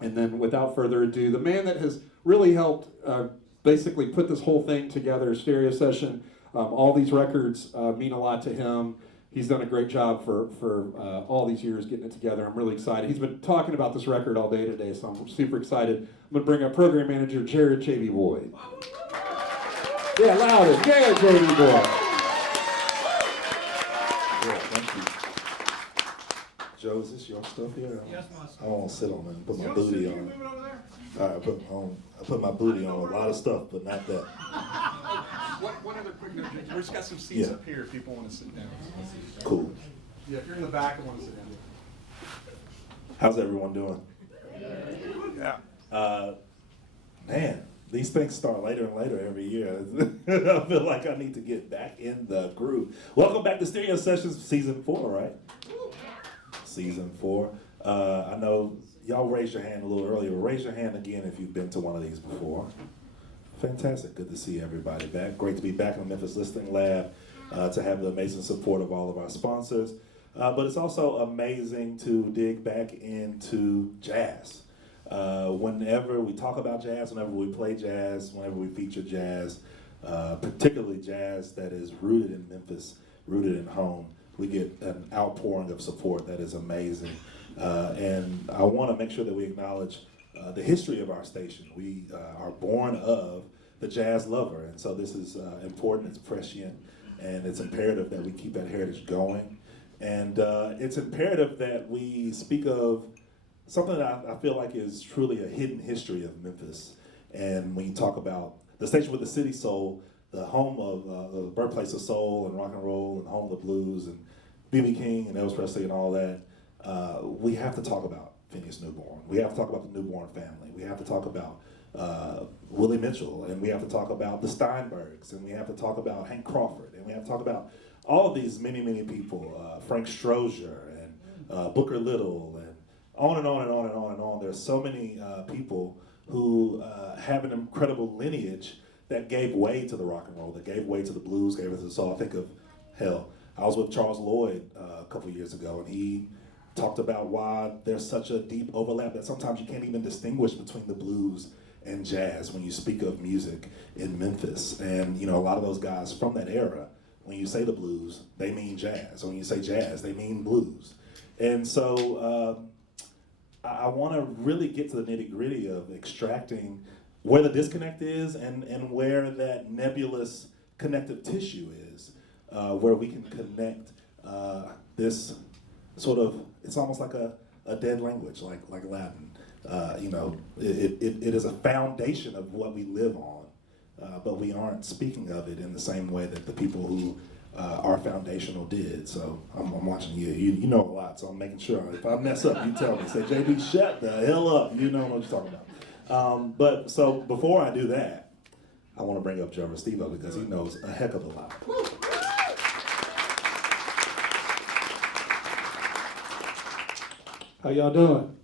And then without further ado, the man that has really helped basically put this whole thing together, Stereo Session, all these records mean a lot to him. He's done a great job for all these years getting it together. I'm really excited. He's been talking about this record all day today, so I'm super excited. I'm going to bring up Program Manager Jared J.B. Boyd. Yeah, louder. Jared J.B. Boyd. Yeah, thank you. Joe, is this your stuff here? Yes, my stuff. I won't sit on it and put my booty on. Move it over there. All right, I put my booty on a lot of stuff, but not that. One other quick note. We just got some seats Yeah. up here if people want to sit down. Cool. Yeah, if you're in the back and want to sit down. How's everyone doing? Yeah. Man, these things start later and later every year. I feel like I need to get back in the groove. Welcome back to Stereo Sessions Season 4, right? Season 4. I know y'all raised your hand a little earlier. Raise your hand again if you've been to one of these before. Fantastic. Good to see everybody back. Great to be back in the Memphis Listening Lab, to have the amazing support of all of our sponsors. But it's also amazing to dig back into jazz. Whenever we talk about jazz, whenever we play jazz, whenever we feature jazz, particularly jazz that is rooted in Memphis, rooted in home, we get an outpouring of support that is amazing. And I want to make sure that we acknowledge the history of our station. We are born of the jazz lover, and so this is important, it's prescient, and it's imperative that we keep that heritage going. And it's imperative that we speak of something that I feel like is truly a hidden history of Memphis. And when you talk about the station with the city soul, the home of the birthplace of soul and rock and roll, and home of the blues, and B.B. King and Elvis Presley and all that, we have to talk about Phineas Newborn. We have to talk about the Newborn family. We have to talk about Willie Mitchell, and we have to talk about the Steinbergs, and we have to talk about Hank Crawford, and we have to talk about all of these many, many people, Frank Strozier and Booker Little, and on and on and on and on and on. There's so many people who have an incredible lineage that gave way to the rock and roll, that gave way to the blues, gave way to the soul. I think of, hell, I was with Charles Lloyd a couple years ago, and he talked about why there's such a deep overlap that sometimes you can't even distinguish between the blues and jazz when you speak of music in Memphis. And you know, a lot of those guys from that era, when you say the blues, they mean jazz. Or when you say jazz, they mean blues. And so I want to really get to the nitty-gritty of extracting where the disconnect is and where that nebulous connective tissue is, where we can connect this sort of, it's almost like a dead language, like Latin. You know, it is a foundation of what we live on, but we aren't speaking of it in the same way that the people who are foundational did. So I'm watching you. You know a lot, so I'm making sure. If I mess up, you tell me. Say, JB, shut the hell up. You don't know what you're talking about. But so before I do that, I want to bring up Joe Restivo because he knows a heck of a lot. How y'all doing?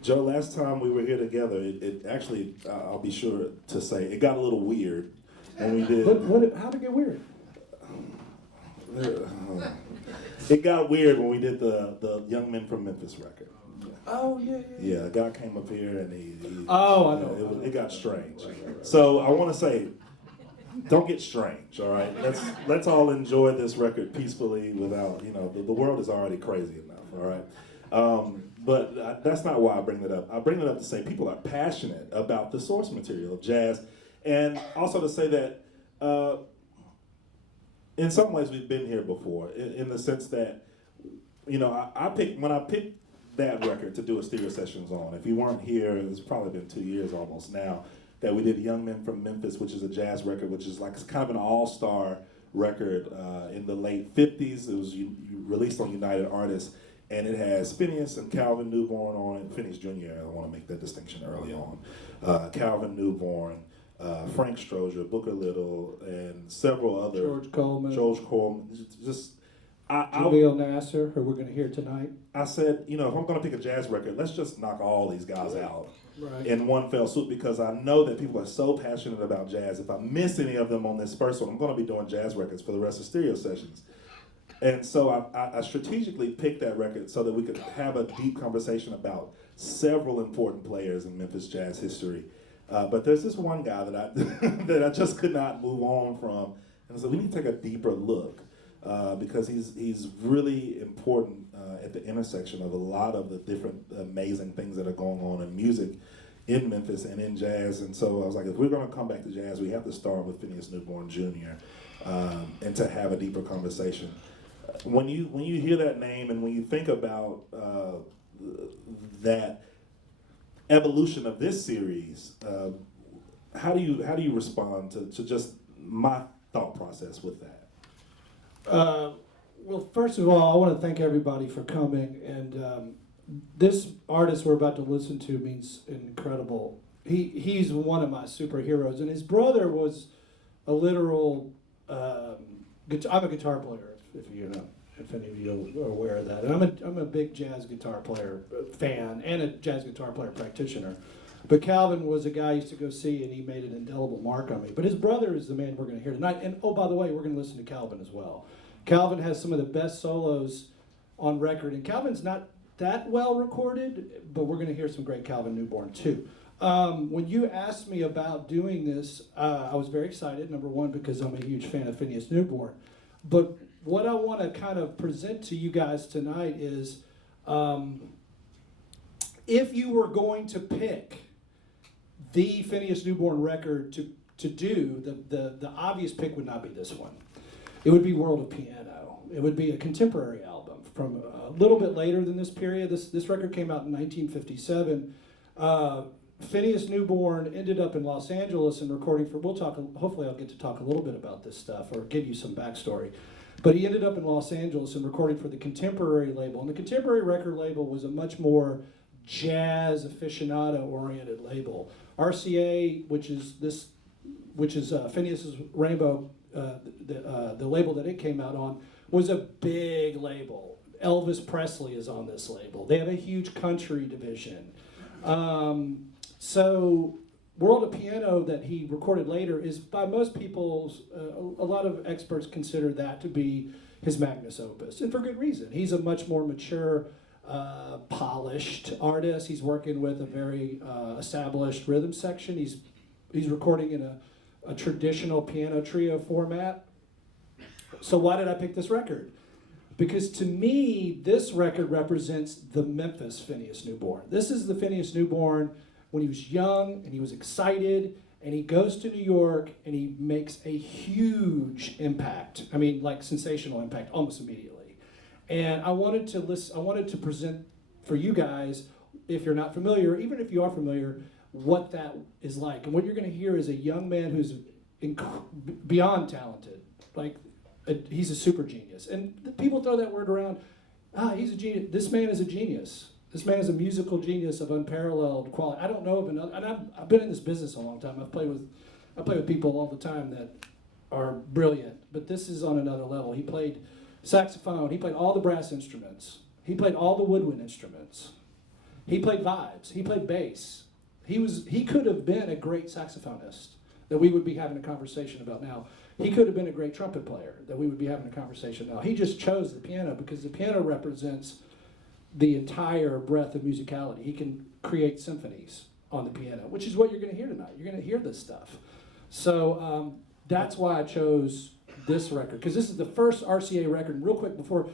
Joe, last time we were here together, it actually, I'll be sure to say, it got a little weird when we did. How'd it get weird? It got weird when we did the Young Men from Memphis record. Oh, yeah. Yeah, a guy came up here and he Oh, I know. It got strange. So I want to say, don't get strange, all right? Let's all enjoy this record peacefully without, you know, the world is already crazy enough, all right? But that's not why I bring it up. I bring it up to say people are passionate about the source material of jazz, and also to say that in some ways we've been here before, in the sense that, you know, when I picked that record to do a stereo sessions on, if you weren't here, it's probably been 2 years almost now, that we did Young Men from Memphis, which is a jazz record, which is like kind of an all-star record in the late 50s. It was released on United Artists. And it has Phineas and Calvin Newborn on it. Phineas Jr., I want to make that distinction early on. Calvin Newborn, Frank Strozier, Booker Little, and several other. George Coleman. Just, Jamil Nasser, who we're going to hear tonight. I said, you know, if I'm going to pick a jazz record, let's just knock all these guys out Right. in one fell swoop, because I know that people are so passionate about jazz. If I miss any of them on this first one, I'm going to be doing jazz records for the rest of stereo sessions. And so I strategically picked that record so that we could have a deep conversation about several important players in Memphis jazz history. But there's this one guy that I that I just could not move on from, and so we need to take a deeper look because he's really important at the intersection of a lot of the different amazing things that are going on in music in Memphis and in jazz. And so I was like, if we're going to come back to jazz, we have to start with Phineas Newborn Jr. And to have a deeper conversation. When you hear that name and when you think about that evolution of this series, how do you respond to just my thought process with that? Well, first of all, I want to thank everybody for coming. And this artist we're about to listen to means incredible. He's one of my superheroes, and his brother was a literal. I'm a guitar player, if you know, if any of you are aware of that. And I'm a big jazz guitar player fan and a jazz guitar player practitioner. But Calvin was a guy I used to go see, and he made an indelible mark on me. But his brother is the man we're going to hear tonight. And oh, by the way, we're going to listen to Calvin as well. Calvin has some of the best solos on record, and Calvin's not that well recorded, but we're going to hear some great Calvin Newborn too. When you asked me about doing this, I was very excited, number one, because I'm a huge fan of Phineas Newborn. But what I want to kind of present to you guys tonight is, if you were going to pick the Phineas Newborn record to do, the obvious pick would not be this one. It would be World of Piano. It would be a contemporary album from a little bit later than this period. This record came out in 1957. Phineas Newborn ended up in Los Angeles and recording for, hopefully I'll get to talk a little bit about this stuff or give you some backstory. But he ended up in Los Angeles and recording for the Contemporary label. And the Contemporary record label was a much more jazz aficionado-oriented label. RCA, which is Phineas's Rainbow, the label that it came out on, was a big label. Elvis Presley is on this label. They have a huge country division. So World of Piano that he recorded later is, by most people, a lot of experts consider that to be his magnus opus, and for good reason. He's a much more mature, polished artist. He's working with a very established rhythm section. He's recording in a traditional piano trio format. So why did I pick this record? Because to me, this record represents the Memphis Phineas Newborn. This is the Phineas Newborn when he was young and he was excited, and he goes to New York and he makes a huge impact. I mean, like sensational impact almost immediately. And I wanted to present for you guys, if you're not familiar, even if you are familiar, what that is like. And what you're going to hear is a young man who's beyond talented. Like, he's a super genius. And people throw that word around. He's a genius. This man is a genius. This man is a musical genius of unparalleled quality. I don't know of another, and I've been in this business a long time. I play with people all the time that are brilliant, but this is on another level. He played saxophone. He played all the brass instruments. He played all the woodwind instruments. He played vibes. He played bass. He could have been a great saxophonist that we would be having a conversation about now. He could have been a great trumpet player that we would be having a conversation now. He just chose the piano because the piano represents the entire breadth of musicality. He can create symphonies on the piano, which is what you're going to hear tonight. You're going to hear this stuff. So that's why I chose this record, because this is the first RCA record. And real quick, before,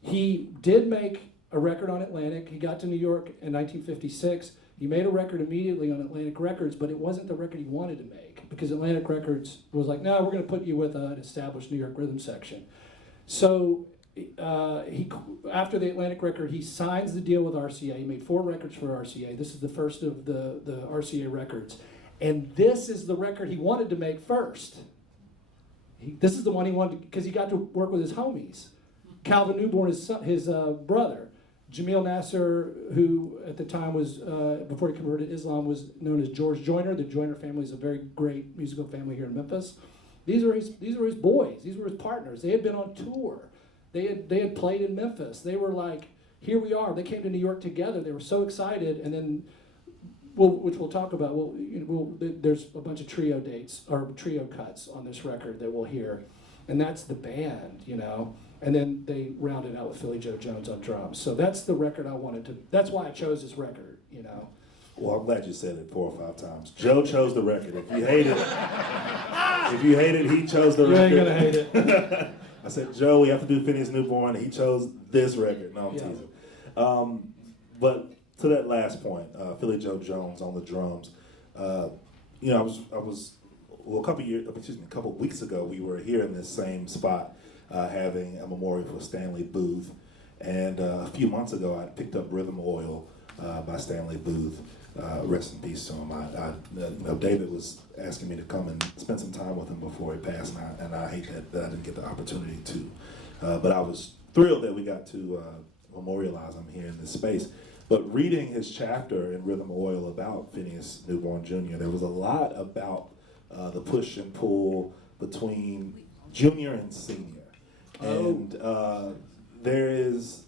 he did make a record on Atlantic. He got to New York in 1956. He made a record immediately on Atlantic Records, but it wasn't the record he wanted to make, because Atlantic Records was like, no, we're going to put you with an established New York rhythm section. So after the Atlantic record, he signs the deal with RCA. He made 4 records for RCA. This is the first of the RCA records. And this is the record he wanted to make first. This is the one he wanted, because he got to work with his homies. Calvin Newborn, his brother. Jamil Nasser, who at the time was, before he converted to Islam, was known as George Joyner. The Joyner family is a very great musical family here in Memphis. These were his boys. These were his partners. They had been on tour. They had played in Memphis. They were like, here we are. They came to New York together. They were so excited. And then, which we'll talk about. There's a bunch of trio dates or trio cuts on this record that we'll hear, and that's the band, you know. And then they rounded out with Philly Joe Jones on drums. So that's the record I wanted to. That's why I chose this record. you know. Well, I'm glad you said it 4 or 5 times. Joe chose the record. If you hate it, he chose the You record. ain't gonna hate it. I said, Joe, we have to do Phineas Newborn. He chose this record. No, I'm Yeah. teasing. But to that last point, Philly Joe Jones on the drums. You know, I was a couple weeks ago, we were here in this same spot having a memorial for Stanley Booth, and a few months ago, I picked up Rhythm Oil by Stanley Booth. Rest in peace to him. You know, David was asking me to come and spend some time with him before he passed, and I hate that I didn't get the opportunity to. But I was thrilled that we got to memorialize him here in this space. But reading his chapter in Rhythm Oil about Phineas Newborn Jr., there was a lot about the push and pull between junior and senior. And there is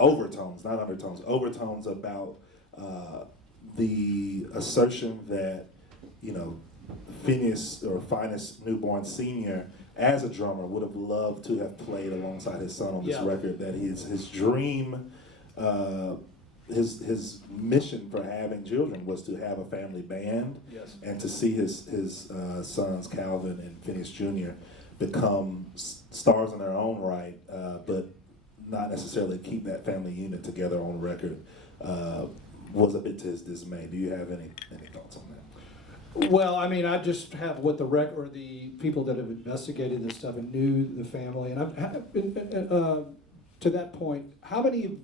overtones, not undertones, overtones about the assertion that, you know, Phineas Newborn Sr. as a drummer would have loved to have played alongside his son on this record, that his dream, his mission for having children was to have a family band, and to see his sons, Calvin and Phineas Jr., become stars in their own right, but not necessarily keep that family unit together on record, was a bit to his dismay. Do you have any thoughts on that? Well, I mean, I just have what the record, or the people that have investigated this stuff and knew the family, and I've been, to that point, how many of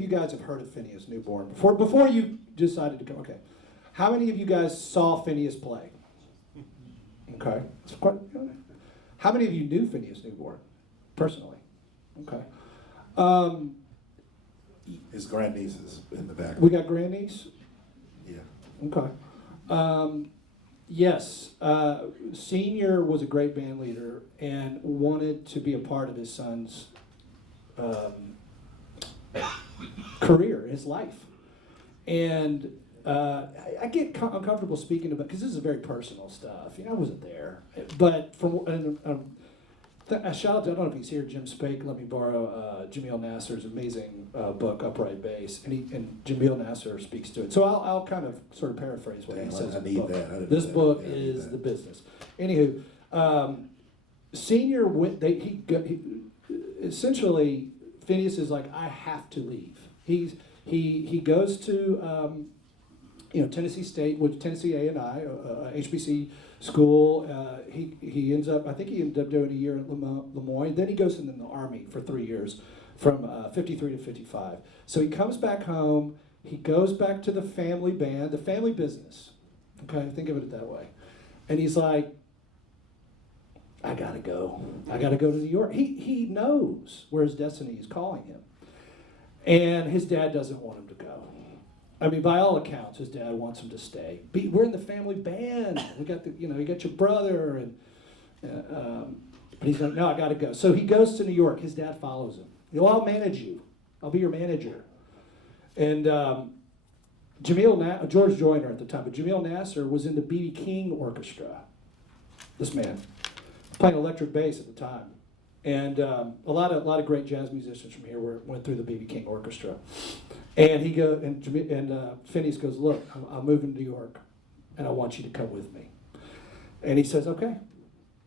you guys have heard of Phineas Newborn before you decided to come? Okay, how many of you guys saw Phineas play? Okay, it's quite. How many of you knew Phineas Newborn personally? Okay. His grandnieces in the back. We got grandniece? Yeah. Okay. Yes, Senior was a great band leader and wanted to be a part of his son's career, his life. And I get uncomfortable speaking about, because this is very personal stuff. You know, I wasn't there. But a shout out to, I don't know if he's here, Jim Spake let me borrow Jamil Nasser's amazing book, Upright Bass, and Jamil Nasser speaks to it. So I'll kind of sort of paraphrase what he says in the book. This book is the business. Anywho, Senior went. Essentially, Phineas is like, I have to leave. He goes to Tennessee State, which Tennessee A&I, HBC school. He ends up, I think he ended up doing a year at Lemoyne. Then he goes in the Army for 3 years, from 53 to 55. So he comes back home. He goes back to the family band, the family business. Okay, think of it that way. And he's like, I gotta go. I gotta go to New York. He knows where his destiny is calling him. And his dad doesn't want him to go. I mean, by all accounts, his dad wants him to stay. We're in the family band. We got you got your brother, and but he's like, no, I got to go. So he goes to New York. His dad follows him. I'll manage you. I'll be your manager. And George Joyner at the time, but Jamil Nasser was in the B.B. King Orchestra. This man playing electric bass at the time, and a lot of great jazz musicians from here went through the B.B. King Orchestra. And Phineas goes, look, I'm moving to New York, and I want you to come with me. And he says, okay.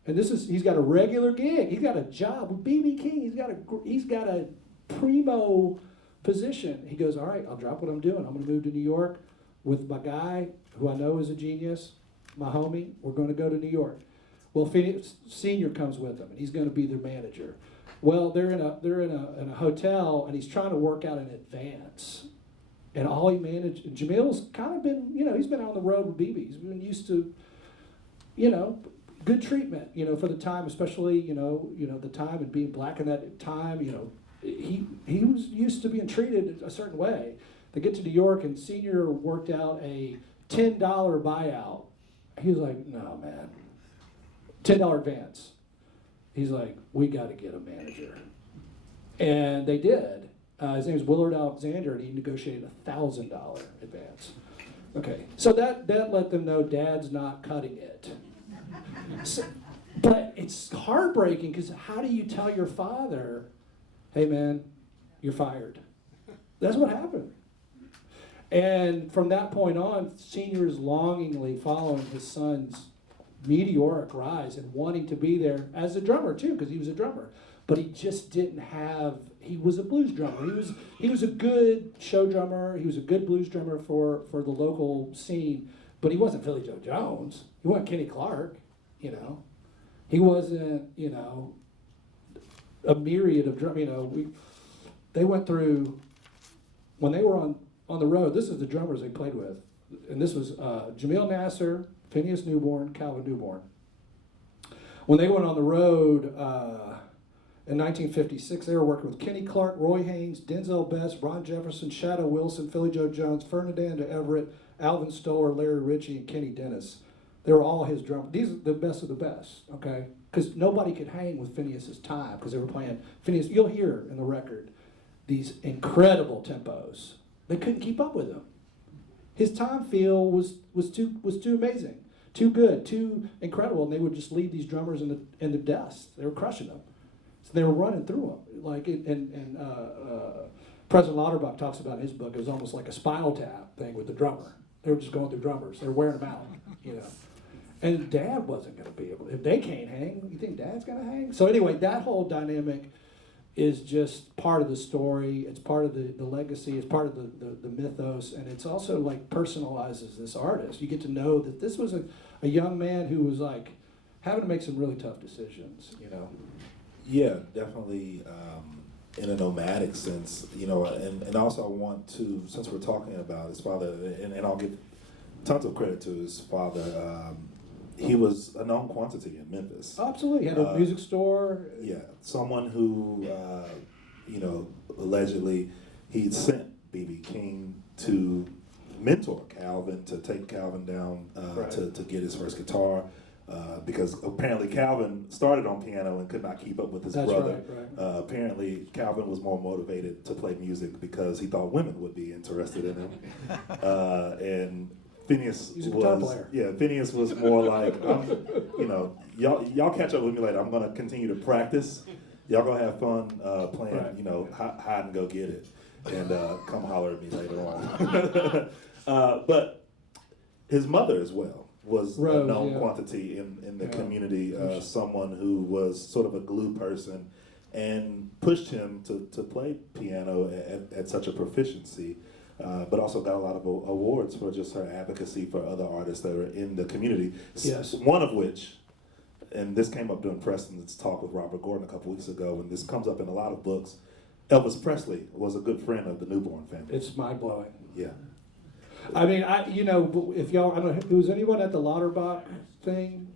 And he's got a regular gig. He's got a job with B.B. King. He's got a primo position. He goes, all right, I'll drop what I'm doing. I'm going to move to New York with my guy, who I know is a genius, my homie. We're going to go to New York. Well, Phineas Senior comes with him, and he's going to be their manager. Well, they're in a hotel, and he's trying to work out in advance. And all he managed, and Jamil's kind of been, he's been on the road with BB. He's been used to, good treatment, for the time, especially, the time and being black in that time, he was used to being treated a certain way. They get to New York, and Senior worked out a $10 buyout. He was like, no, man, $10 advance. He's like, we got to get a manager. And they did. His name is Willard Alexander, and he negotiated a $1,000 advance. Okay, so that let them know Dad's not cutting it. But it's heartbreaking, because how do you tell your father, hey man, you're fired? That's what happened. And from that point on, Senior is longingly following his son's meteoric rise and wanting to be there as a drummer too, because he was a drummer. But he just didn't have. He was a blues drummer. He was a good show drummer. He was a good blues drummer for the local scene. But he wasn't Philly Joe Jones. He wasn't Kenny Clark. You know, he wasn't. You know, a myriad of drum. You know, they went through when they were on the road. This is the drummers they played with, and this was Jamal Nasser, Phineas Newborn, Calvin Newborn. When they went on the road in 1956, they were working with Kenny Clark, Roy Haynes, Denzel Best, Ron Jefferson, Shadow Wilson, Philly Joe Jones, Fernando Everett, Alvin Stoller, Larry Ritchie, and Kenny Dennis. They were all his drummers. These are the best of the best, okay? Because nobody could hang with Phineas's time because they were playing Phineas. You'll hear in the record these incredible tempos. They couldn't keep up with him. His time feel was too amazing, too good, too incredible, and they would just leave these drummers in the dust. They were crushing them, so they were running through them. Like President Lauterbach talks about in his book, it was almost like a Spinal Tap thing with the drummer. They were just going through drummers. They were wearing them out, you know. And Dad wasn't going to be able. If they can't hang, you think Dad's going to hang? So anyway, that whole dynamic is just part of the story. It's part of the legacy. It's part of the mythos, and it's also like personalizes this artist. You get to know that this was a young man who was like having to make some really tough decisions. You know. Yeah, definitely. In a nomadic sense, you know, and also I want to, since we're talking about his father, and I'll give tons of credit to his father. He was a known quantity in Memphis. Absolutely, he had a music store. Yeah, someone who, you know, allegedly he'd sent B.B. King to mentor Calvin, to take Calvin down Right. to get his first guitar. Because apparently Calvin started on piano and could not keep up with his That's brother. right. Apparently Calvin was more motivated to play music because he thought women would be interested in him. And Phineas He's a guitar was, player. yeah, Phineas was more like, you know, y'all catch up with me later. I'm gonna continue to practice. Y'all gonna have fun playing, Right. you know, hide and go get it, and come holler at me later on. But his mother as well was Rose, a known yeah. quantity in the Yeah. community, someone who was sort of a glue person and pushed him to play piano at such a proficiency, but also got a lot of awards for just her advocacy for other artists that are in the community. Yes. One of which, and this came up during Preston's talk with Robert Gordon a couple weeks ago, and this comes up in a lot of books, Elvis Presley was a good friend of the Newborn family. It's mind blowing. Yeah. I mean, you know, if y'all, I don't know, was anyone at the Lauterbach thing?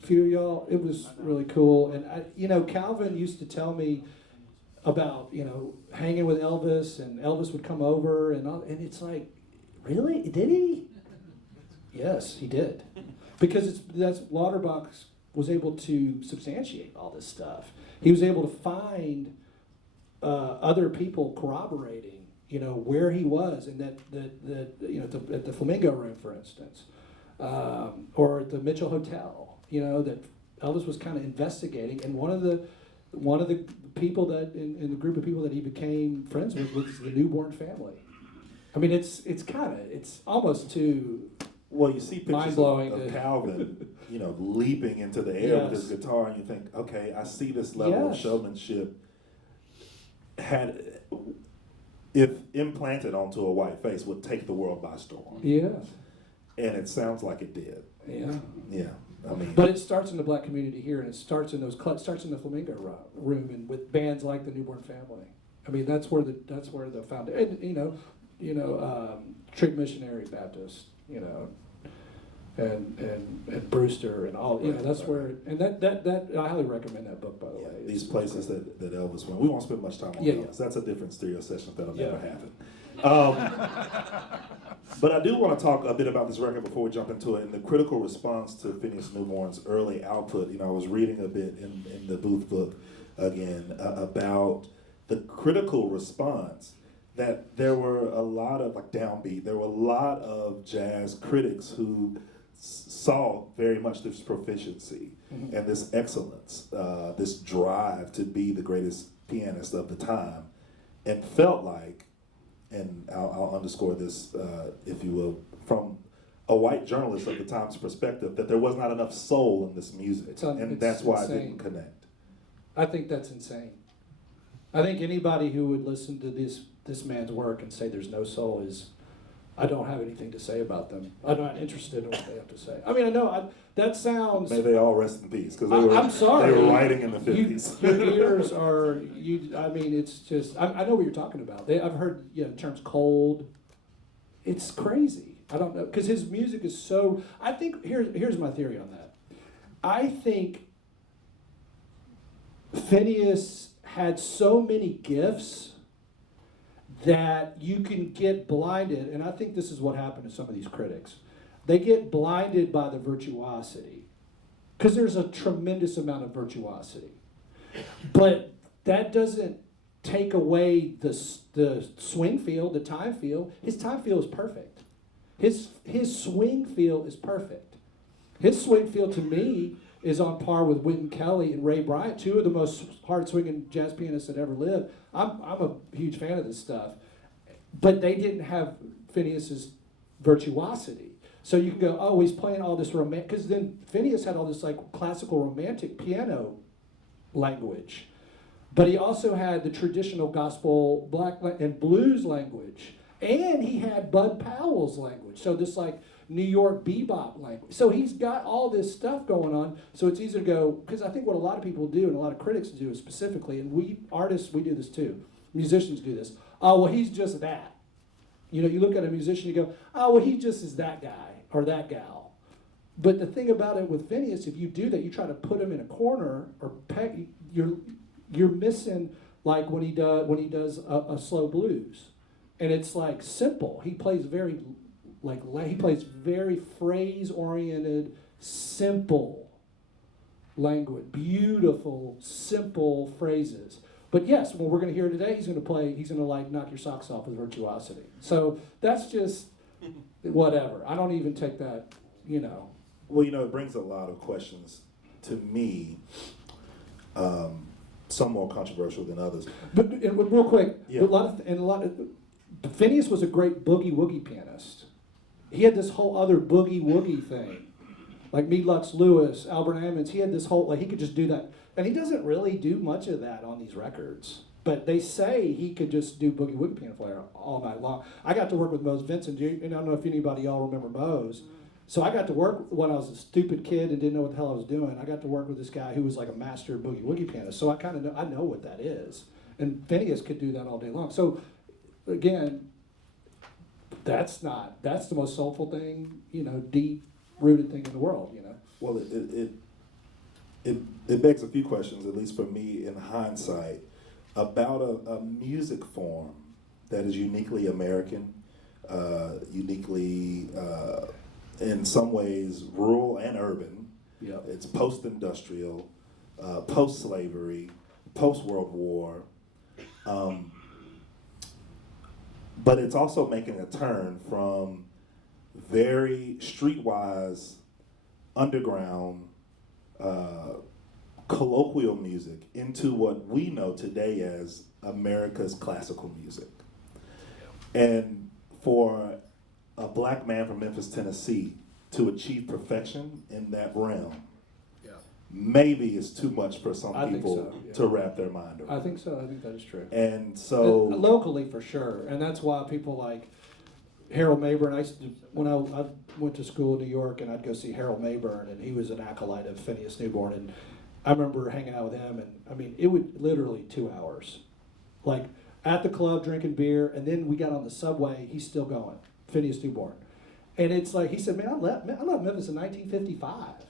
A few of y'all, it was really cool. And you know, Calvin used to tell me about, you know, hanging with Elvis, and Elvis would come over, and it's like, really, did he? Yes, he did, because that's Lauterbach was able to substantiate all this stuff. He was able to find other people corroborating, you know, where he was, and that you know, at the Flamingo Room, for instance, or at the Mitchell Hotel, you know, that Elvis was kind of investigating, and one of the people that in the group of people that he became friends with was the Newborn family. I mean, it's almost too. Well, you see pictures mind-blowing of to- Calvin, you know, leaping into the air with Yes. his guitar, and you think, okay, I see this level of Yes. showmanship if implanted onto a white face, would take the world by storm. Yes. And it sounds like it did. Yeah. Yeah, I mean, But it starts in the black community here, and it starts in those starts in the Flamingo Room, and with bands like the Newborn Family. I mean, that's where the foundation. And you know, Trig Missionary Baptist, you know, and Brewster and all. You know, that's where. And that I highly recommend that book, by the way. these It's places that Elvis went. We won't spend much time on Yeah, those. That's a different stereo session that'll Yeah. never happen. But I do want to talk a bit about this record before we jump into it, and the critical response to Phineas Newborn's early output. You know, I was reading a bit in the Booth book again about the critical response, that there were a lot of, like Downbeat, there were a lot of jazz critics who saw very much this proficiency and this excellence, this drive to be the greatest pianist of the time, and felt like and I'll underscore this, if you will, from a white journalist of the time's perspective, that there was not enough soul in this music, and that's why insane. I didn't connect. I think that's insane. I think anybody who would listen to this man's work and say there's no soul is, I don't have anything to say about them. I'm not interested in what they have to say. I mean, I know that sounds. May they all rest in peace, because I'm sorry. they were writing in the 50s. Your ears are I mean, it's just. I know what you're talking about. I've heard terms cold. It's crazy. I don't know, because his music is so. I think here's my theory on that. I think Phineas had so many gifts that you can get blinded, and I think this is what happened to some of these critics. They get blinded by the virtuosity, because there's a tremendous amount of virtuosity. But that doesn't take away the swing feel, the time feel. His time feel is perfect. His swing feel is perfect. His swing feel, to me, is on par with Wynton Kelly and Ray Bryant, two of the most hard-swinging jazz pianists that ever lived. I'm a huge fan of this stuff. But they didn't have Phineas's virtuosity. So you can go, oh, he's playing all this romantic, because then Phineas had all this like classical romantic piano language. But he also had the traditional gospel, black and blues language. And he had Bud Powell's language. So this like New York bebop language. So he's got all this stuff going on. So it's easy to go, because I think what a lot of people do, and a lot of critics do specifically, and we artists, we do this too. Musicians do this. Oh, well, he's just that. You look at a musician, you go, oh, well, he just is that guy or that gal. But the thing about it with Phineas, if you do that, you try to put him in a corner or you're missing like when he does a slow blues. And it's like simple. He plays very phrase-oriented, simple language, beautiful, simple phrases. But yes, what we're going to hear today, he's going to like knock your socks off with virtuosity. So that's just whatever. I don't even take that, Well, it brings a lot of questions to me, some more controversial than others. But real quick, Yeah. Phineas was a great boogie-woogie pianist. He had this whole other boogie-woogie thing. Like Mead Lux Lewis, Albert Ammons, he had this whole, he could just do that. And he doesn't really do much of that on these records. But they say he could just do boogie-woogie piano player all night long. I got to work with Mose Vincent, and I don't know if anybody y'all remember Mose. So I got to work when I was a stupid kid and didn't know what the hell I was doing. I got to work with this guy who was like a master boogie-woogie pianist. So I know what that is. And Phineas could do that all day long. So again, that's the most soulful thing, deep-rooted thing in the world, Well, it begs a few questions, at least for me in hindsight, about a music form that is uniquely American, uniquely, in some ways, rural and urban. Yep. It's post-industrial, post-slavery, post-World War. But it's also making a turn from very streetwise, underground, colloquial music into what we know today as America's classical music. And for a black man from Memphis, Tennessee, to achieve perfection in that realm, maybe it's too much for some people to wrap their mind around. I think so. I think that is true. And so locally, for sure, and that's why people like Harold Mayburn. When I went to school in New York, and I'd go see Harold Mayburn, and he was an acolyte of Phineas Newborn, and I remember hanging out with him, and I mean, it would literally 2 hours, like at the club drinking beer, and then we got on the subway. He's still going, Phineas Newborn, and it's like he said, "Man, I left Memphis in 1955.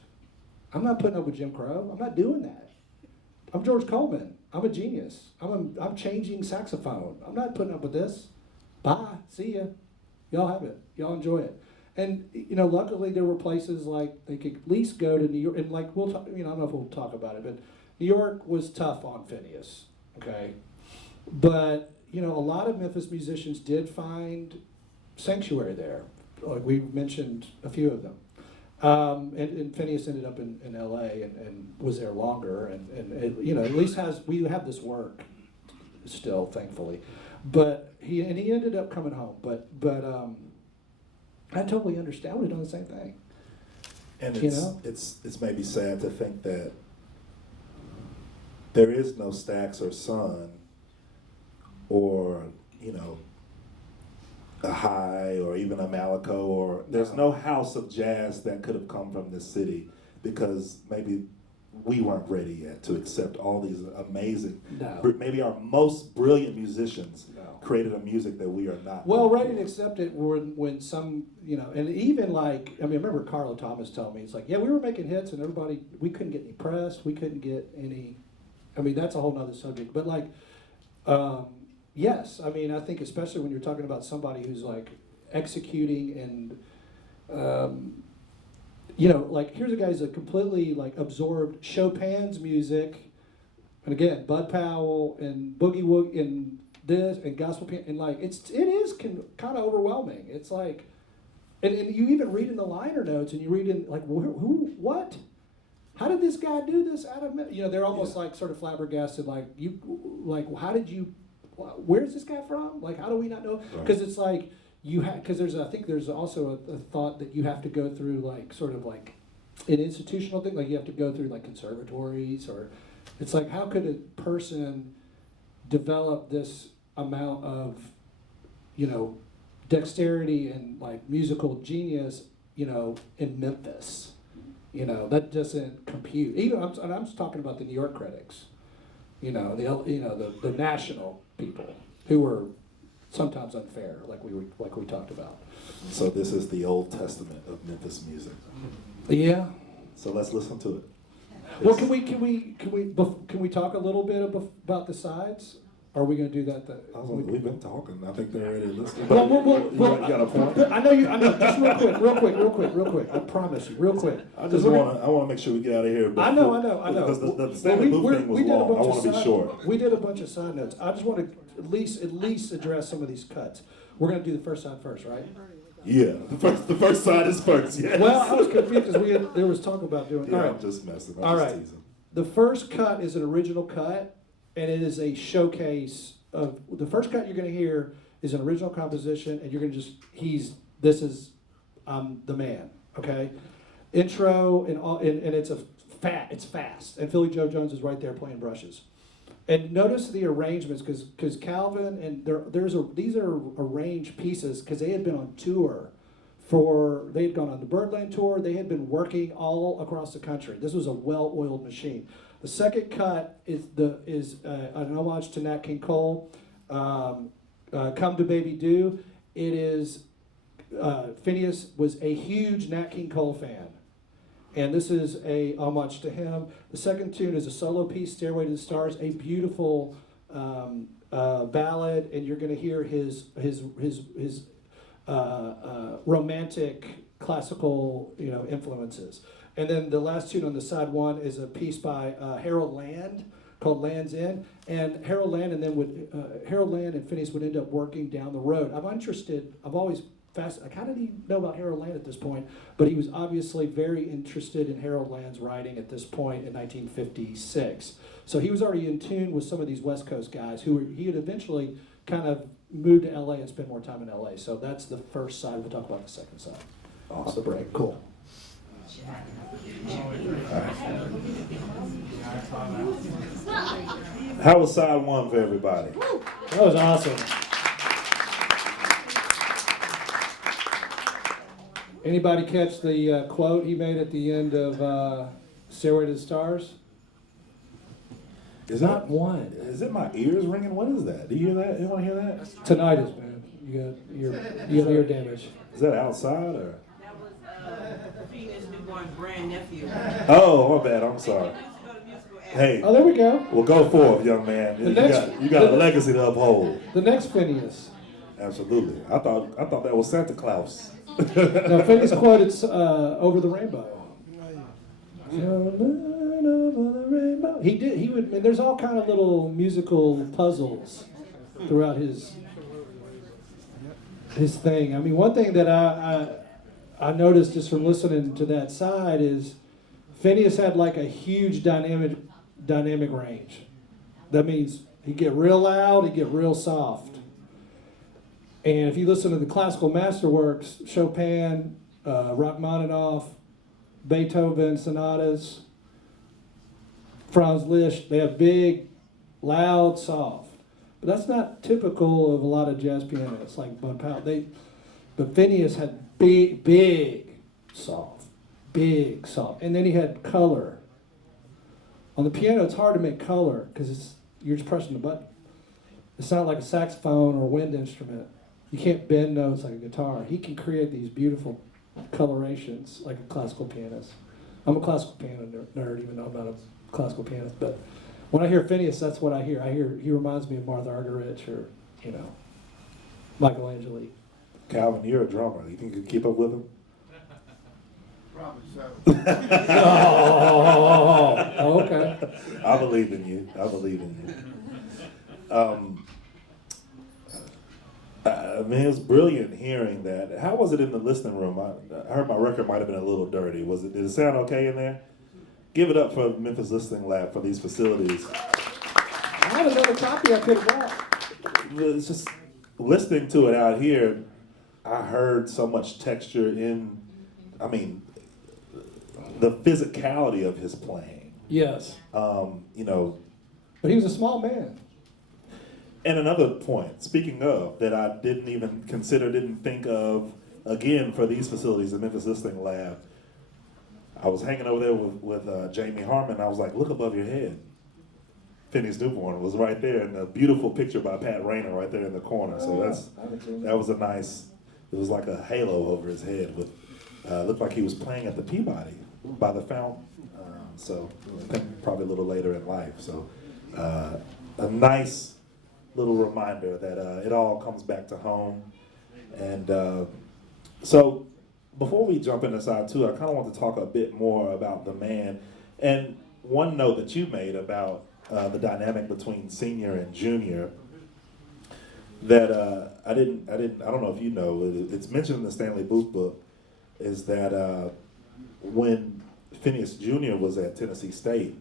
I'm not putting up with Jim Crow. I'm not doing that. I'm George Coleman. I'm a genius. I'm changing saxophone. I'm not putting up with this. Bye. See ya. Y'all have it. Y'all enjoy it." And luckily there were places like they could at least go to New York, and like we'll talk. I don't know if we'll talk about it, but New York was tough on Phineas. Okay, but a lot of Memphis musicians did find sanctuary there. Like we mentioned a few of them. And Phineas ended up in L.A. and was there longer, and at least we have this work still, thankfully. But he ended up coming home. But I totally understand. I would have done the same thing. And You know? it's maybe sad to think that there is no Stax or Son or, you know, a High or even a Malico, or there's no house of jazz that could have come from this city because maybe we weren't ready yet to accept all these amazing, No. maybe our most brilliant musicians No. created a music that we are not. Well, known ready to for. accept it when some, you know, and even like, I mean, I remember Carlo Thomas telling me, it's like, yeah, we were making hits and everybody, we couldn't get any press, we couldn't get any, I mean, that's a whole nother subject. But like, yes, I mean, I think especially when you're talking about somebody who's like executing and, you know, like here's a guy who's completely like absorbed Chopin's music, and again, Bud Powell and Boogie Woogie and this and gospel piano, and like it is kind of overwhelming. It's like, and you even read in the liner notes, and you read in like who what, how did this guy do this out of, you know, they're almost like sort of flabbergasted, like you, like how did you, where's this guy from? Like how do we not know? Because it's like you have, because I think there's also a thought that you have to go through like sort of like an institutional thing, like you have to go through like conservatories, or it's like how could a person develop this amount of, you know, dexterity and like musical genius, you know, in Memphis? You know, that doesn't compute. Even I'm just talking about the New York critics, you know, the national people who were sometimes unfair, like we talked about. So this is the Old Testament of Memphis music. Yeah. So let's listen to it. Well, can we talk a little bit about the sides? Are we going to do that? We've been talking. I think they're already listening. Well, you got a point? I know you. I know. Just real quick. I promise you, real quick. I want to make sure we get out of here. I know. Because the standard move thing was long. I want to be short. We did a bunch of side notes. I just want to at least address some of these cuts. We're going to do the first side first, right? Yeah, the first side is first. Yes. Well, I was confused because there was talk about doing. Yeah, All right. I'm just messing. All right. Teasing. The first cut is an original cut, and it is a showcase of the first cut you're going to hear is an original composition, and you're going to just this is the man. Okay, intro and it's it's fast, and Philly Joe Jones is right there playing brushes. And notice the arrangements, because Calvin and these are arranged pieces because they had been on tour they had gone on the Birdland tour. They had been working all across the country. This was a well-oiled machine. The second cut is an homage to Nat King Cole. Come to Baby Do. It is Phineas was a huge Nat King Cole fan. And this is a homage to him. The second tune is a solo piece, Stairway to the Stars, a beautiful ballad, and you're going to hear his romantic classical, you know, influences. And then the last tune on the side one is a piece by Harold Land called Land's End, and Harold Land and Phineas would end up working down the road. I've always like, how did he know about Harold Land at this point? But he was obviously very interested in Harold Land's writing at this point in 1956. So he was already in tune with some of these West Coast guys he had eventually kind of moved to LA and spent more time in LA. So that's the first side. We'll talk about the second side. Awesome break. Cool. How was side one for everybody? That was awesome. Anybody catch the quote he made at the end of Stairway to the Stars? Is Not one. Is it my ears ringing? What is that? Do you hear that? Anyone hear that? Tinnitus, man. You got ear damage. Is that outside or? That was Phineas Newborn's grandnephew. Oh, my bad. I'm sorry. Hey, Oh, there we go. well, go forth, young man. You got a legacy to uphold. The next Phineas. Absolutely. I thought that was Santa Claus. Now, Phineas quoted "Over the Rainbow." Over the rainbow. He did. He would. And there's all kind of little musical puzzles throughout his thing. I mean, one thing that I noticed just from listening to that side is Phineas had like a huge dynamic range. That means he'd get real loud, he'd get real soft. And if you listen to the classical masterworks, Chopin, Rachmaninoff, Beethoven sonatas, Franz Liszt, they have big, loud, soft. But that's not typical of a lot of jazz pianists like Bud Powell. But Phineas had big, soft. And then he had color. On the piano, it's hard to make color because you're just pressing the button. It's not like a saxophone or a wind instrument. You can't bend notes like a guitar. He can create these beautiful colorations like a classical pianist. I'm a classical piano nerd, even though I'm not a classical pianist. But when I hear Phineas, that's what I hear. He reminds me of Martha Argerich or, Michelangelo. Calvin, you're a drummer. You think you can keep up with him? Probably so. Oh, okay. I believe in you. I mean, it was brilliant hearing that. How was it in the listening room? I heard my record might have been a little dirty. Did it sound okay in there? Give it up for Memphis Listening Lab for these facilities. I have another copy I could have bought. It's just listening to it out here, I heard so much texture in, the physicality of his playing. Yes. You know. But he was a small man. And another point, speaking of, that I didn't think of, again, for these facilities, the Memphis Listening Lab, I was hanging over there with Jamie Harmon. I was like, look above your head. Phineas Newborn was right there, and a beautiful picture by Pat Rayner right there in the corner. So that was a nice, it was like a halo over his head. With looked like he was playing at the Peabody by the fountain. So probably a little later in life. So a nice little reminder that it all comes back to home. And so before we jump into side two, I kind of want to talk a bit more about the man. And one note that you made about the dynamic between senior and junior that I don't know if you know, it's mentioned in the Stanley Booth book, is that when Phineas Jr. was at Tennessee State,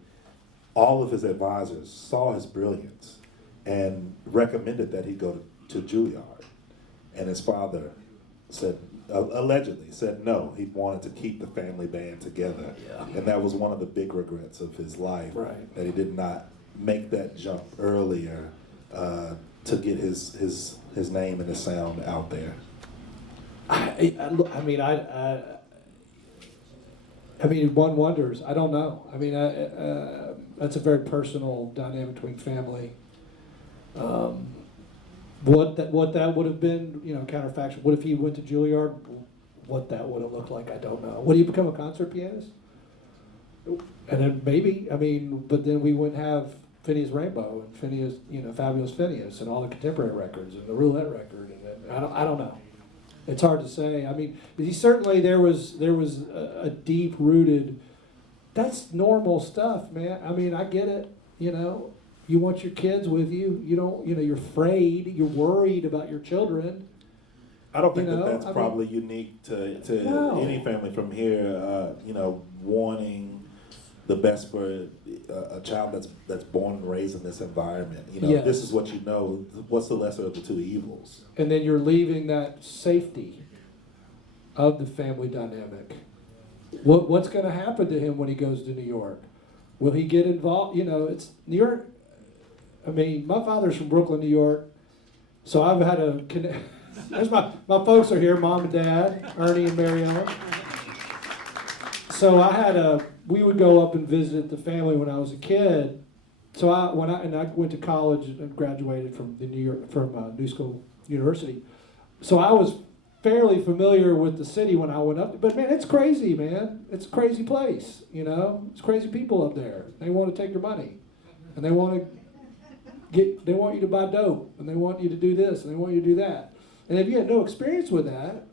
all of his advisors saw his brilliance and recommended that he go to Juilliard. And his father said, allegedly said no, he wanted to keep the family band together. Yeah. And that was one of the big regrets of his life, Right. that he did not make that jump earlier to get his name and his sound out there. One wonders. I don't know. That's a very personal dynamic between family. What that would have been, counterfactual. What if he went to Juilliard? What that would have looked like, I don't know. Would he become a concert pianist? And then maybe. But then we wouldn't have Phineas Rainbow and Phineas, Fabulous Phineas, and all the contemporary records and the roulette record. And I don't know. It's hard to say. He certainly there was a deep rooted. That's normal stuff, man. I get it. You want your kids with you. You don't. You're afraid. You're worried about your children. I don't think that's probably unique to No. any family from here. Wanting the best for a child that's born and raised in this environment. Yes. This is what you know. What's the lesser of the two evils? And then you're leaving that safety of the family dynamic. What's going to happen to him when he goes to New York? Will he get involved? It's New York. My father's from Brooklyn, New York, so I've had a connect. There's my folks are here, Mom and Dad, Ernie and Marianne. So we would go up and visit the family when I was a kid. So I went to college and graduated from New School University. So I was fairly familiar with the city when I went up. But man, it's crazy, man. It's a crazy place. It's crazy people up there. They want to take your money, and they want you to buy dope, and they want you to do this, and they want you to do that. And if you had no experience with that,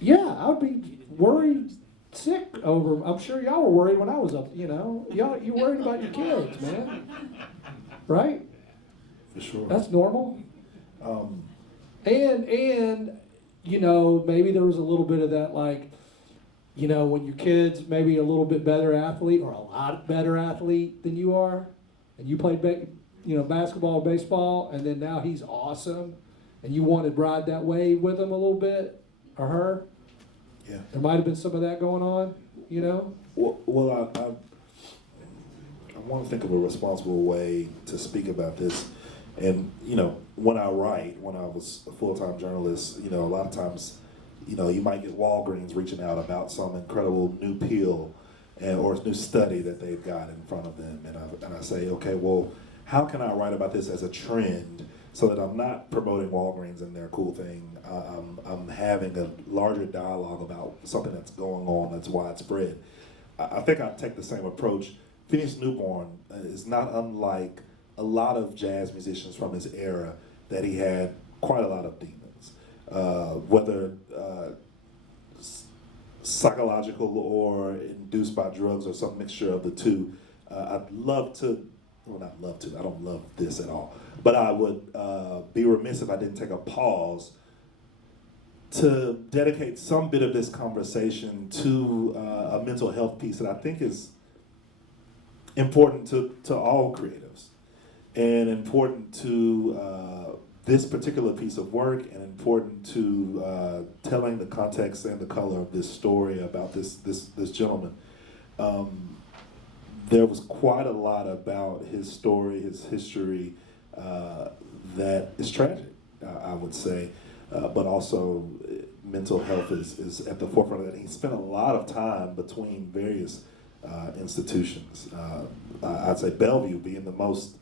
yeah, I would be worried sick over. I'm sure y'all were worried when I was up. Y'all, you worried about your kids, man. Right? For sure. That's normal. And maybe there was a little bit of that, like, when your kid's maybe a little bit better athlete or a lot better athlete than you are, and you played basketball or baseball, and then now he's awesome, and you wanted to ride that wave with him a little bit, or her. Yeah. There might have been some of that going on, you know? Well, I want to think of a responsible way to speak about this. And, you know, when I was a full-time journalist, you know, a lot of times, you know, you might get Walgreens reaching out about some incredible new pill or new study that they've got in front of them. And I say, okay, well, how can I write about this as a trend so that I'm not promoting Walgreens and their cool thing? I'm having a larger dialogue about something that's going on that's widespread. I think I take the same approach. Phineas Newborn is not unlike a lot of jazz musicians from his era, that he had quite a lot of demons, whether psychological or induced by drugs or some mixture of the two. I don't love this at all, but I would be remiss if I didn't take a pause to dedicate some bit of this conversation to a mental health piece that I think is important to all creatives, and important to this particular piece of work, and important to telling the context and the color of this story about this gentleman. There was quite a lot about his story, his history, that is tragic, I would say, but also mental health is at the forefront of that. He spent a lot of time between various institutions. I'd say Bellevue being the most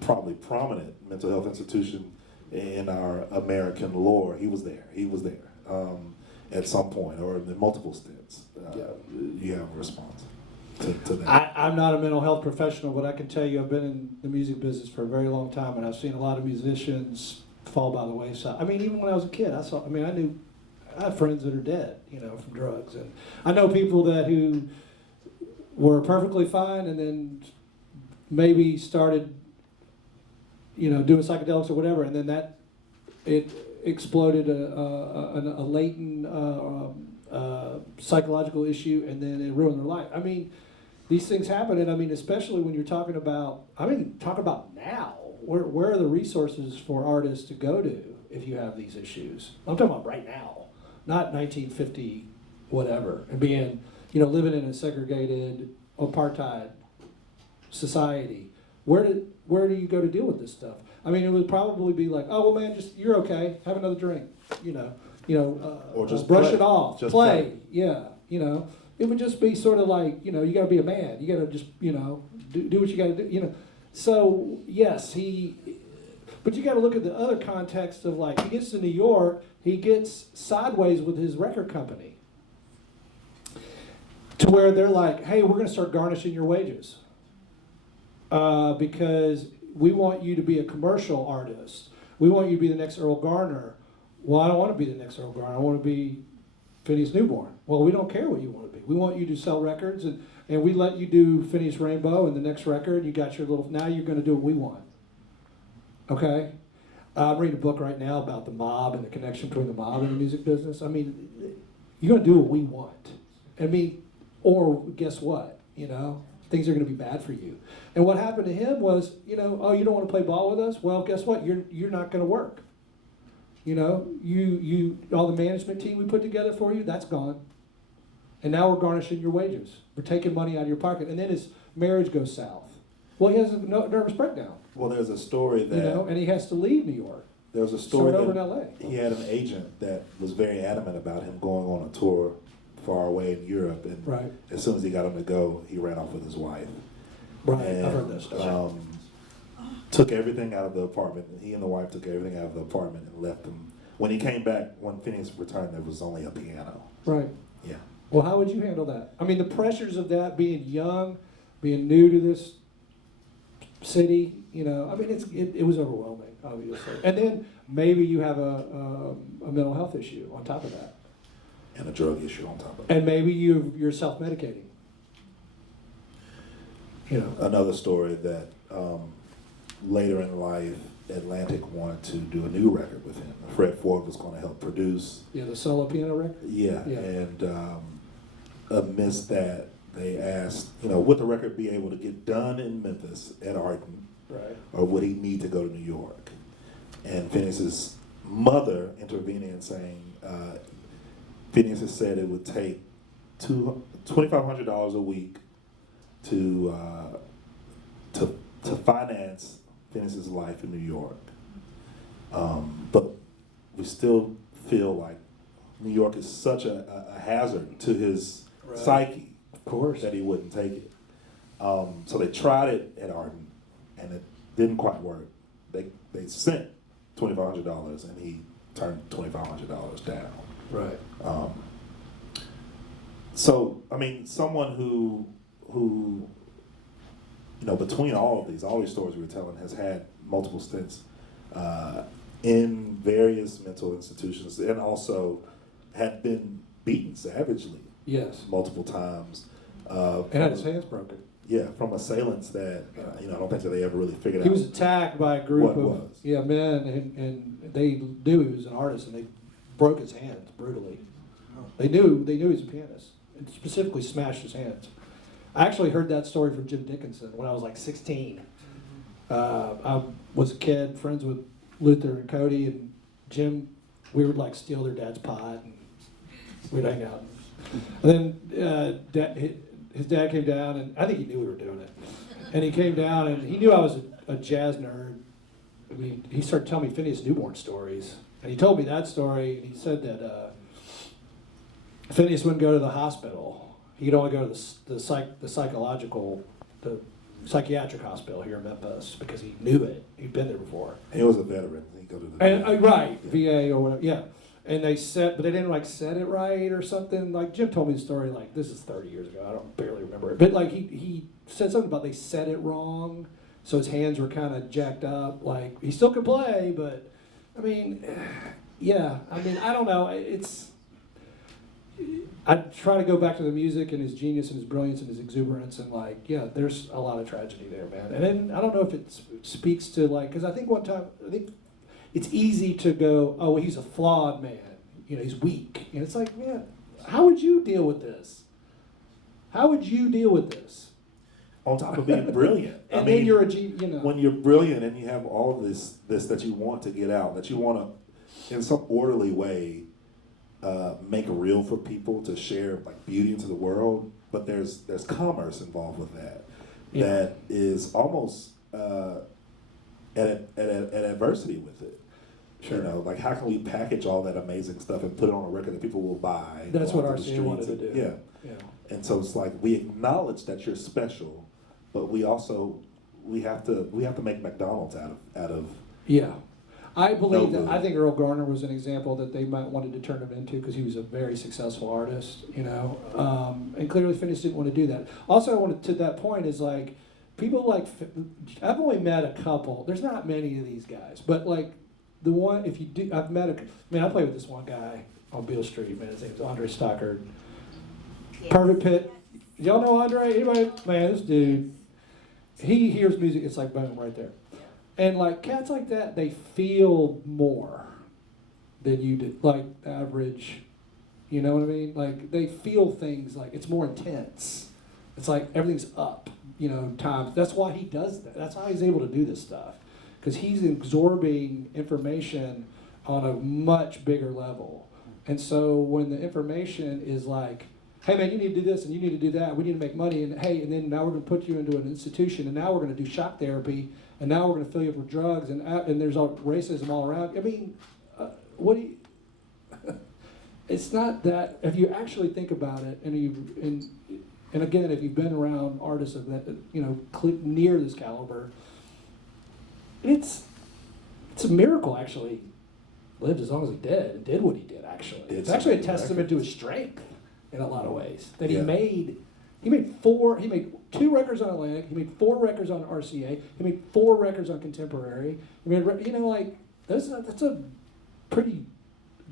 probably prominent mental health institution in our American lore. He was there at some point, or in multiple stints. You have a response to that. I'm not a mental health professional, but I can tell you I've been in the music business for a very long time, and I've seen a lot of musicians fall by the wayside. I mean, even when I was a kid, I have friends that are dead, you know, from drugs. And I know people who were perfectly fine and then maybe started, you know, doing psychedelics or whatever, and then it exploded a latent psychological issue, and then it ruined their life. I mean, these things happen, and I mean, especially when you're talking about, talk about now. Where are the resources for artists to go to if you have these issues? I'm talking about right now, not 1950 whatever, and being, you know, living in a segregated apartheid society. Where do you go to deal with this stuff? I mean, it would probably be like, oh well, man, just you're okay, have another drink, or just brush play. it off, Just play. Yeah, you know, it would just be sort of like, you know, you got to be a man, you got to just, you know, do what you got to do, you know. So yes, but you got to look at the other context of, like, he gets to New York, he gets sideways with his record company, to where they're like, hey, we're going to start garnishing your wages because we want you to be a commercial artist. We want you to be the next Earl Garner. Well, I don't want to be the next Earl Garner. I want to be Phineas Newborn. Well, we don't care what you want to be. We want you to sell records, and we let you do Phineas Rainbow and the next record. You got your now you're going to do what we want. Okay? I'm reading a book right now about the mob and the connection between the mob and the music business. I mean, you're going to do what we want. I mean, or guess what? You know, things are going to be bad for you. And what happened to him was, you know, oh, you don't want to play ball with us? Well, guess what? You're not going to work. You know, you all the management team we put together for you, that's gone. And now we're garnishing your wages. We're taking money out of your pocket. And then his marriage goes south. Well, he has a nervous breakdown. Well, there's a story that, you know, and he has to leave New York. there was a story Start over that in LA. he had an agent that was very adamant about him going on a tour far away in Europe, and Right. as soon as he got him to go, he ran off with his wife. Right, And, I've heard that story. took everything out of the apartment. He and the wife took everything out of the apartment and left them. When he came back, when Phineas returned, there was only a piano. Right. Yeah. Well, how would you handle that? I mean, the pressures of that, being young, being new to this city, you know, I mean, it was overwhelming, obviously. And then maybe you have a mental health issue on top of that. And a drug issue on top of it. And maybe you're self-medicating. You know. Another story that later in life, Atlantic wanted to do a new record with him. Fred Ford was going to help produce. Yeah, the solo piano record? Yeah, Yeah. and amidst that, they asked, you know, would the record be able to get done in Memphis at Arden, Right. or would he need to go to New York? and Phineas's mother intervening and saying, Phineas has said it would take $2,500 a week to finance Phineas's life in New York. But we still feel like New York is such a hazard to his psyche, Of course. that he wouldn't take it. So they tried it at Arden, and it didn't quite work. They sent $2,500, and he turned $2,500 down. Right. So I mean, someone who between all these stories we were telling, has had multiple stints in various mental institutions, and also had been beaten savagely Yes. multiple times. And had his hands broken. Yeah, from assailants that I don't think that they ever really figured He out. was attacked by a group What of was. men, and they knew he was an artist, and they broke his hands brutally. They knew he was a pianist, and specifically smashed his hands. I actually heard that story from Jim Dickinson when I was like 16. I was a kid, friends with Luther and Cody, and Jim. We would like steal their dad's pot, and we'd hang out. And then his dad came down, and I think he knew we were doing it. And he came down, and he knew I was a jazz nerd. I mean, he started telling me Phineas Newborn stories. And he told me that story, and he said that Phineas wouldn't go to the hospital. He'd only go to the psychiatric hospital here in Memphis because he knew it. He'd been there before. He was a veteran. He go to the And, right, VA or whatever, yeah. And they said, but they didn't like set it right or something. Like Jim told me the story, like this is 30 years ago. I don't barely remember it, but like he said something about they set it wrong, so his hands were kind of jacked up. Like he still could play, but I mean, yeah. I mean, I don't know. I try to go back to the music and his genius and his brilliance and his exuberance, and like, yeah, there's a lot of tragedy there, man. And then I don't know if it speaks to like, because I think one time, I think it's easy to go, oh, well, he's a flawed man, he's weak. And it's like, man, how would you deal with this? How would you deal with this? On top of being brilliant. And then you're a when you're brilliant and you have all of this that you want to get out, that you want to, in some orderly way, make real for people to share like beauty into the world, but there's commerce involved with that. Yeah. That is almost at adversity with it. Sure. Like how can we package all that amazing stuff and put it on a record that people will buy? That's what go out to the RCA wanted streets to and- do. Yeah. Yeah. And so it's like we acknowledge that you're special, but we have to make McDonald's out of Yeah. I believe No that. I think Earl Garner was an example that they might wanted to turn him into because he was a very successful artist, and clearly Phineas didn't want to do that. Also, I wanted to that point is like people like I've only met a couple. There's not many of these guys, but like the one if you do, I've met I played with this one guy on Beale Street. Man, his name's Andre Stockard. Perfect Pit. Y'all know Andre? Anybody? Man, this dude. He hears music. It's like boom right there. And like cats like that, they feel more than you do, like average. You know what I mean? Like they feel things like it's more intense. It's like everything's up, times. That's why he does that. That's how he's able to do this stuff. Because he's absorbing information on a much bigger level. And so when the information is like, hey man, you need to do this and you need to do that, we need to make money, and hey, and then now we're going to put you into an institution, and now we're going to do shock therapy, and now we're going to fill you up with drugs, and there's all racism all around. I mean, what do you? It's not that. If you actually think about it, and again, if you've been around artists of that, near this caliber, it's a miracle actually. Lived as long as he did and did what he did. Actually, it's actually a testament to his strength in a lot of ways that he made. He made 2 records on Atlantic. He made 4 records on RCA. He made 4 records on Contemporary. He made, that's a pretty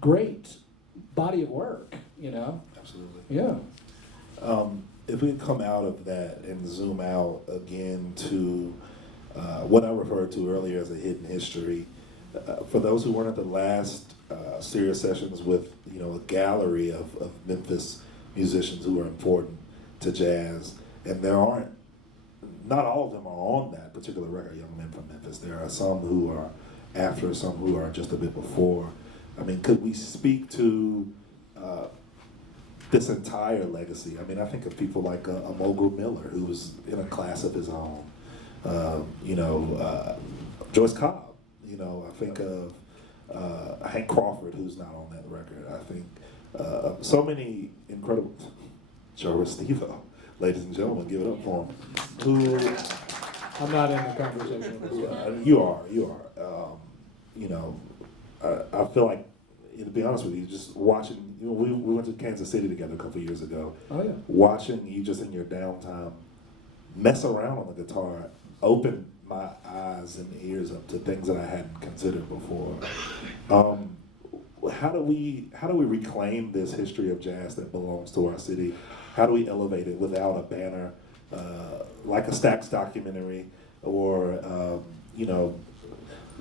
great body of work, Absolutely. Yeah. If we come out of that and zoom out again to what I referred to earlier as a hidden history, for those who weren't at the last Sirius sessions with a gallery of Memphis musicians who are important to jazz, and not all of them are on that particular record, Young Men from Memphis. There are some who are after, some who are just a bit before. I mean, could we speak to this entire legacy? I mean, I think of people like Mogul Miller, who was in a class of his own. Joyce Cobb. I think of Hank Crawford, who's not on that record. I think so many incredible. Joe Restivo, ladies and gentlemen, give it up for him. Who I'm not in the conversation with this guy. you are. I feel like, to be honest with you, just watching. We went to Kansas City together a couple of years ago. Oh yeah. Watching you just in your downtime mess around on the guitar opened my eyes and ears up to things that I hadn't considered before. How do we reclaim this history of jazz that belongs to our city? How do we elevate it without a banner, like a Stax documentary, or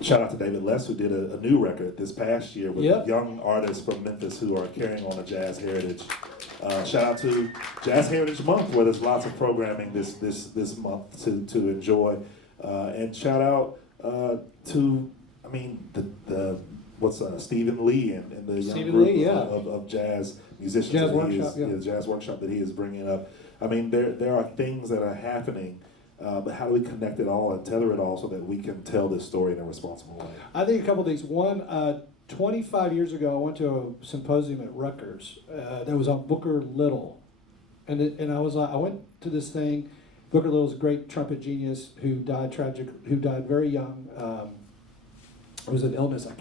shout out to David Less, who did a new record this past year with young artists from Memphis who are carrying on a jazz heritage. Shout out to Jazz Heritage Month, where there's lots of programming this month to enjoy, and shout out to Stephen Lee and the young Stephen group Lee, of jazz musicians. Jazz that he Workshop, is, Jazz Workshop that he is bringing up. I mean, there are things that are happening, but how do we connect it all and tether it all so that we can tell this story in a responsible way? I think a couple things. One, 25 years ago, I went to a symposium at Rutgers that was on Booker Little, and I went to this thing. Booker Little's a great trumpet genius who died very young. It was an illness. I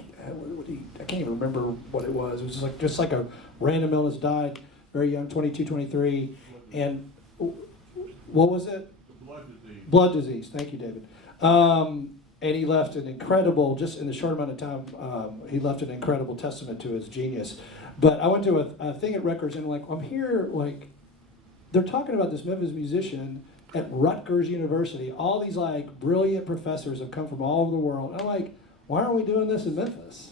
can't even remember what it was. It was just like a random illness. Died very young, 22, 23, and what was it? Blood disease. Blood disease. Thank you, David. And he left an incredible, just in the short amount of time, he left an incredible testament to his genius. But I went to a thing at Rutgers, and I'm here, they're talking about this Memphis musician at Rutgers University. All these brilliant professors have come from all over the world. And I'm like, why aren't we doing this in Memphis?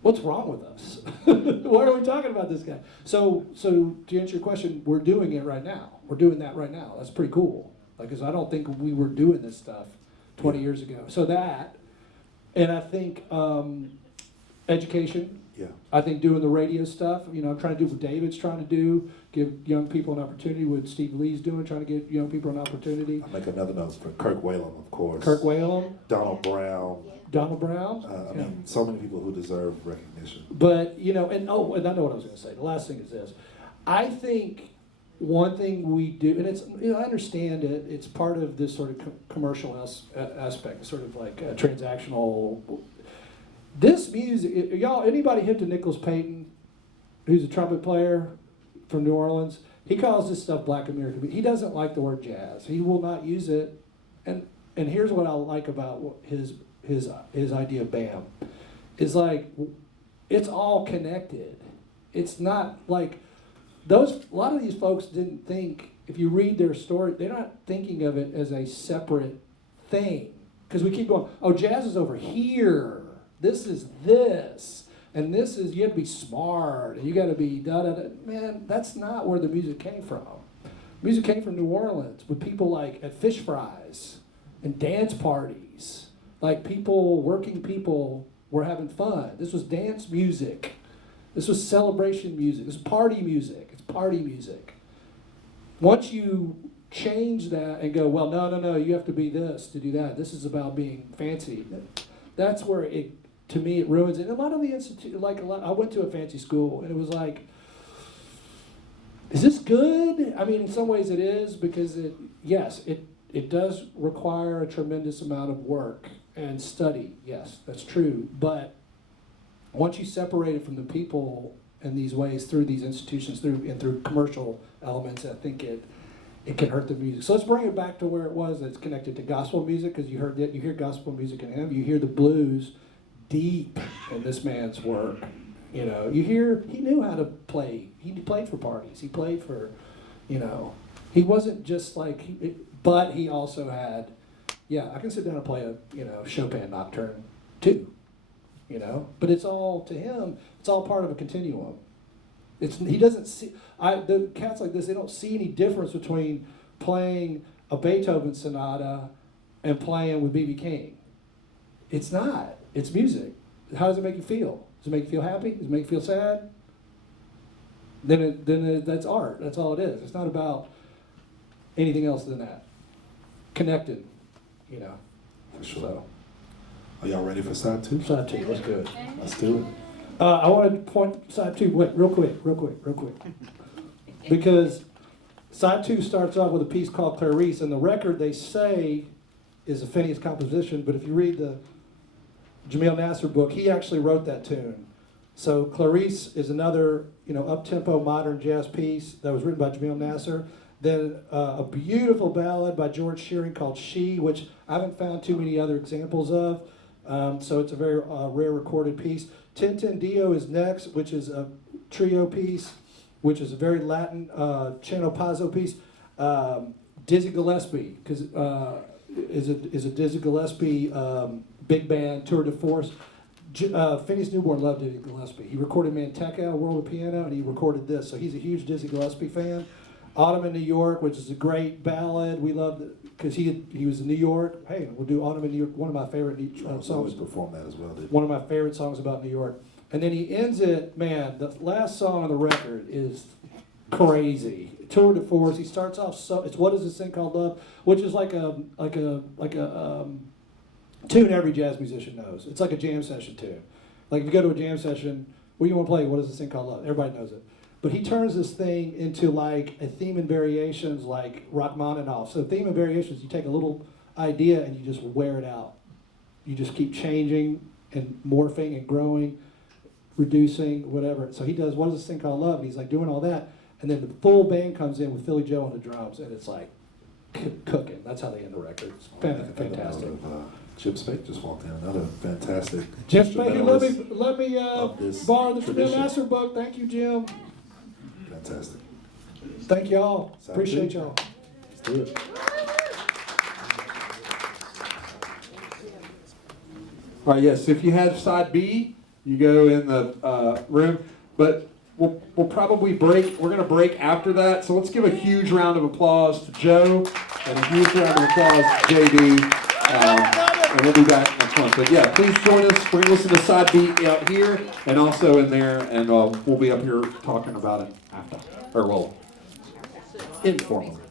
What's wrong with us? Why are we talking about this guy? So to answer your question, we're doing it right now. We're doing that right now. That's pretty cool. Because I don't think we were doing this stuff 20 years ago. So that, and I think education. Yeah. I think doing the radio stuff, I'm trying to do what David's trying to do, give young people an opportunity, what Steve Lee's doing, trying to give young people an opportunity. I'll make another note for Kirk Whalum, of course. Kirk Whalum. Donald Brown. I mean, so many people who deserve recognition. But, and I know what I was going to say. The last thing is this. I think one thing we do, and it's, I understand it, it's part of this sort of commercial aspect, sort of like a transactional. This music, y'all, anybody hip to Nicholas Payton, who's a trumpet player from New Orleans? He calls this stuff Black American music. He doesn't like the word jazz. He will not use it. And here's what I like about his idea of BAM. Is it's all connected. It's not like a lot of these folks didn't think, if you read their story, they're not thinking of it as a separate thing. Because we keep going, oh, jazz is over here. This is this, and this is, you have to be smart, and you got to be da-da-da. Man, that's not where the music came from. Music came from New Orleans with people at fish fries and dance parties. Working people were having fun. This was dance music. This was celebration music. This was party music. It's party music. Once you change that and go, well, no, you have to be this to do that. This is about being fancy. That's where to me, it ruins it. And a lot of the I went to a fancy school, and it was is this good? I mean, in some ways it is, because it does require a tremendous amount of work and study. Yes, that's true. But once you separate it from the people in these ways, through these institutions, through commercial elements, I think it can hurt the music. So let's bring it back to where it was. It's connected to gospel music, because you hear gospel music in him. You hear the blues deep in this man's work. You hear he knew how to play. He played for parties. He played for, he wasn't just but he also had, I can sit down and play a Chopin nocturne too, But it's all, to him, it's all part of a continuum. He doesn't see, the cats like this, they don't see any difference between playing a Beethoven sonata and playing with B.B. King. It's not. It's music. How does it make you feel? Does it make you feel happy? Does it make you feel sad? That's art. That's all it is. It's not about anything else than that. Connected, you know. For sure. So, Are y'all ready for side two? side two, let's do it. Let's do it. I want to point side two, wait, real quick. Because side two starts off with a piece called Clarice, and the record they say is a Phineas composition, but if you read the Jamal Nasser book, he actually wrote that tune. So Clarice is another, up-tempo modern jazz piece that was written by Jamal Nasser. Then a beautiful ballad by George Shearing called She, which I haven't found too many other examples of. So it's a very rare recorded piece. Tintindio is next, which is a trio piece, which is a very Latin Chano Pazzo piece. Dizzy Gillespie is a Dizzy Gillespie big band tour de force. Phineas Newborn loved Dizzy Gillespie. He recorded Manteca, World of Piano, and he recorded this. So he's a huge Dizzy Gillespie fan. Autumn in New York, which is a great ballad. We loved it because he was in New York. Hey, we'll do Autumn in New York, one of my favorite Songs songs. performed that as well, didn't One of my favorite songs about New York. And then he ends it, man, the last song on the record is crazy. Tour de force. He starts off it's What Is This Thing Called Love, which is like a tune every jazz musician knows. It's like a jam session tune. Like if you go to a jam session, what do you want to play? What is this thing called love? Everybody knows it. But he turns this thing into like a theme and variations like Rachmaninoff. So theme and variations, you take a little idea and you just wear it out. You just keep changing and morphing and growing, reducing, whatever. So he does, what is this thing called love? And he's like doing all that. And then the full band comes in with Philly Joe on the drums, and it's like cooking. That's how they end the record. It's fantastic. Chip Spake just walked in. Another fantastic. Jim Spaker, let instrumentalist me of this borrow the Jamal tradition. Nasser book. Thank you, Jim. Fantastic. Thank y'all. Side Appreciate two. y'all. Let's do it. All right, yes, if you have side B, you go in the room, but we'll probably break. We're going to break after that, so let's give a huge round of applause to Joe and a huge round of applause to JD, and we'll be back next month. But yeah, please join us. We're going to listen to side B out here and also in there, and we'll be up here talking about it after, or well, informally.